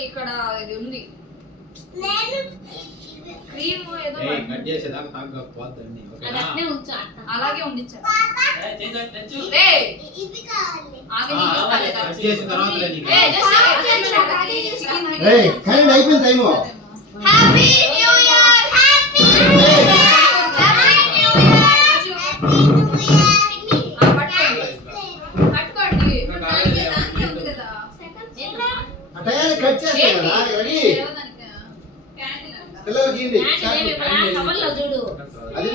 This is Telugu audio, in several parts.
ఇక్కడ ఇది ఉంది క్రీమ్ ఏదో కట్ చేసేదాకా తాగకపోద్దండి అలాగే ఉండిచ్చారు కట్ చేసిన తర్వాత అయిపోయింది time. Happy new year happy అంటే కట్ చేస్తాయి కదా రెడీ పిల్లలకి ఇది అది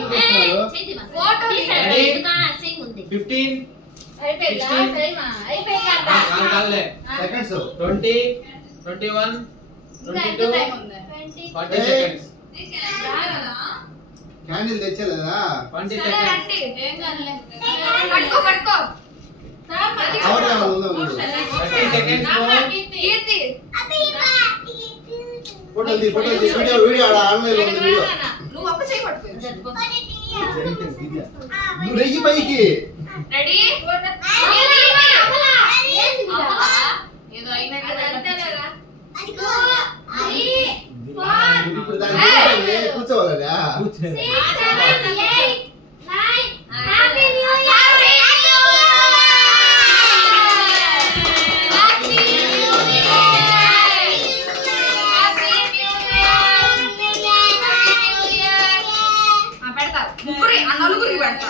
ఫోటో 15 సెకండ్స్ 20 21 22 40 seconds క్యాండిల్ తెచ్చలేదా 20 seconds పట్టుకో పట్టుకో అవరే వాళ్ళు 30 seconds Keerthi photo video online లో ఉంది వీడియో నువ్వు అప్ప చేయి పట్టుకో నువ్వు రెయ్యి పైకి రెడీ ఏదో అయినట్టు ఇప్పుడు దాన్ని కూర్చోవాలనా నలుగురికి పెడతా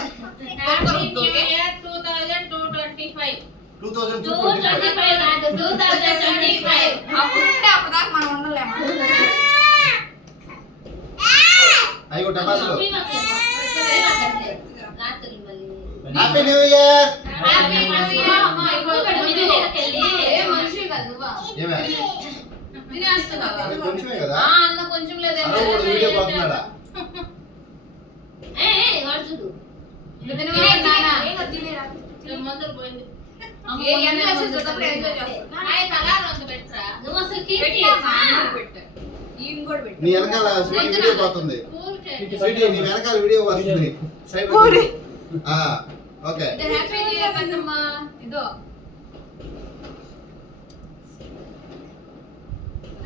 2025 అప్పుడుంటే అప్పటిదాకా మనం ఉండలేము అయ్యో టపాసులు హ్యాపీ న్యూ ఇయర్ కొంచెమే కదా కొంచెం లేదు వీడియో పోతున్నాడా నీ వెనకాల వీడియో పోతుంది నీ వెనకాల వీడియో వస్తుంది ఓకే ఇదో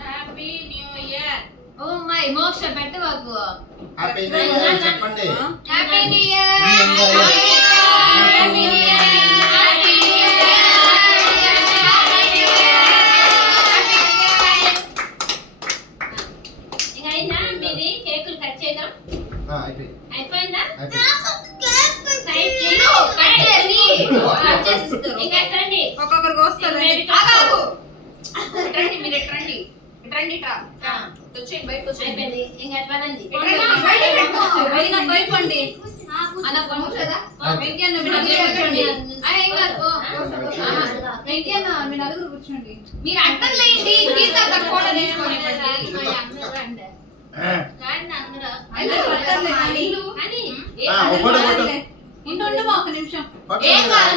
happy new year oh my Moksha పెట్టవాకు హ్యాపీ న్యూ ఇయర్ చెప్పండి happy new year happy new year happy new year ఇంకా అయినా మీది కేకులు కట్ చేయడం అయిపోయిందా సైడ్ ఇంకా రండి ఒక్కొక్కరికి వస్తారు రండి మీరు రండి రండి వచ్చేయండి బయటకు వచ్చేయండి అయిపోయింది ఇంకా పనండి భయపండి అన్న కొంచెదా వెంకయ్య మీ నలుగురు కూర్చోండి మీరు అడ్డం లేండి గీతా తక్కువ తీసుకొని ఇంటుండు ఒక నిమిషం ఏం కాదు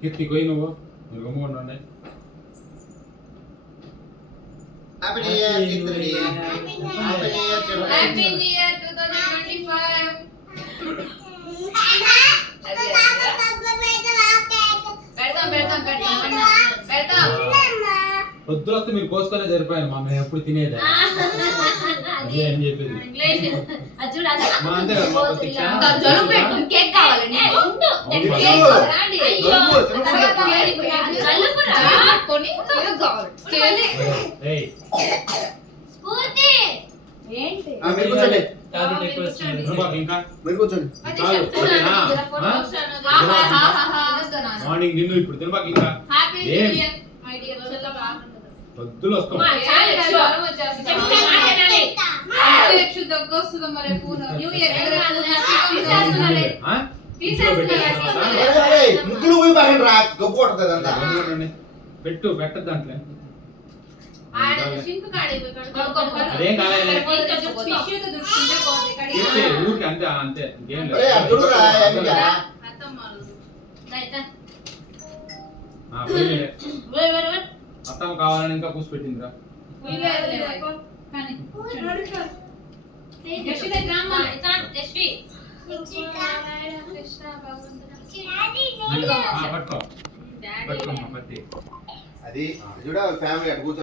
కీర్తి కోయి నువ్వు మీరు గమ్ముకుండా ఉండండి హ్యాపీ న్యూ ఇయర్ కీర్తి హ్యాపీ న్యూ ఇయర్ చెప్పండి హ్యాపీ న్యూ ఇయర్ 2025 పెడతాం పొద్దున వస్తే మీరు కోసుకొని సరిపోయాను మా మేము ఎప్పుడు తినేది అదే అని చెప్పేది మా అంతే కదా మా ప్రతిక్ష జలుబు పెట్టు కేక్ కావాలి నీకు ఏంటి మీరు కూర్చోండి టాబ్లెట్ ఎక్కువ వస్తుంది బాబు ఇంకా మీరు కూర్చోండి చాలు ఓకేనా మార్నింగ్ తిను ఇప్పుడు తినబాక ఇంకా happy new year my dear చెల్లమ్మ పొద్దున వస్తాం దగ్గొస్తుంది మరి న్యూ ఇయర్ ముగ్గురు పోయి బాగండి రా గొప్ప కొడుతుంది అంతా పెట్టు పెట్టద్దు దాంట్లో అదేం ఊరికి అంతే అంతే ఇంకేం లేదు అత్తమ్మ కావాలని ఇంకా పూసి పెట్టిందిరా. కానీ యశ్వి దగ్గర అమ్మ. యశ్వి పట్టుకో పట్టుకోమ్మా పట్టి. అది చూడ ఫ్యామిలీ అటు కూర్చో.